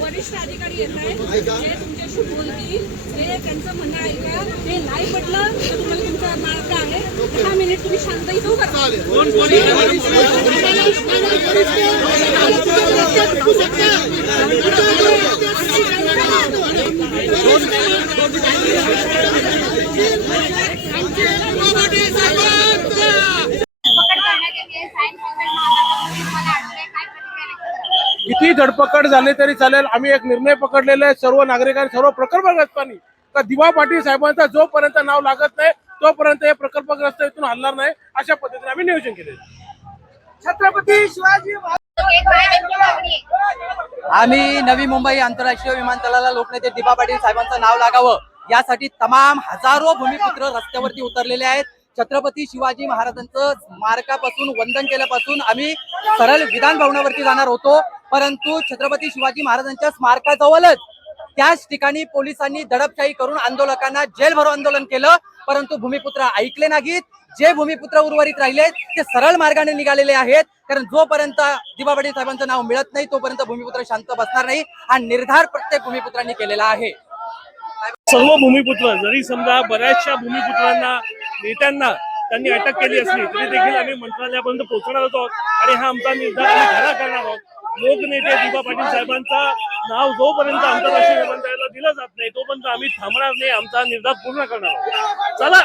वरिष्ठ अधिकारी येत आहेत, जे तुमच्याशी बोलतील, हे त्यांचं म्हणणं ऐका. हे नाही पटलं तर तुम्हाला तुमचा मार्ग आहे, 10 मिनिट तुम्ही शांत इथं उभं राहा. किती धडपकड झाले तरी चालेल. आम्ही एक निर्णय पकडलेला आहे सर्व नागरिकांनी, सर्व प्रकल्पग्रस्तांनी, का दिवा पाटील साहेबांचा जोपर्यंत नाव लागत नाही तोपर्यंत हे प्रकल्पग्रस्त इथून हलणार नाही, अशा पद्धतीने आम्ही नियोजन केले. छत्रपती शिवाजी आम्ही नवी मुंबई आंतरराष्ट्रीय विमानतळाला लोकनेते दिवा पाटील साहेबांचं नाव लागावं यासाठी तमाम हजारो भूमिपुत्र रस्त्यावरती उतरलेले आहेत. छत्रपती शिवाजी महाराजांचं स्मारकापासून वंदन केल्यापासून आम्ही सरळ विधान भवनावरती जाणार होतो, परंतु छत्रपती शिवाजी महाराजांच्या स्मारकाजवळच त्याच ठिकाणी पोलिसांनी दडपशाही करून आंदोलकांना जेल भरो आंदोलन केलं, परंतु भूमिपुत्र ऐकले नाहीत. जे भूमिपुत्र उर्वरित राहिले ते सरळ मार्गाने निघालेले आहेत, कारण जोपर्यंत दिवा पाटील साहेबांचं नाव मिळत नाही तोपर्यंत भूमिपुत्र शांत बसणार नाही हा निर्धार प्रत्येक भूमिपुत्रांनी केलेला आहे. सर्व भूमिपुत्र, जरी समजा बऱ्याचशा भूमिपुत्रांना नेत्यांना त्यांनी अटक केली असली तरी देखील आम्ही मंत्रालयापर्यंत पोहोचणार आहोत आणि हा आमचा निर्धार आम्ही खरा करणार आहोत. लोकनेते दिवा पाटील साहेबांचा नाव जोपर्यंत आंतरराष्ट्रीय विमानतळाला दिलं जात नाही तोपर्यंत आम्ही थांबणार नाही, आमचा निर्धार पूर्ण करणार आहोत. चला.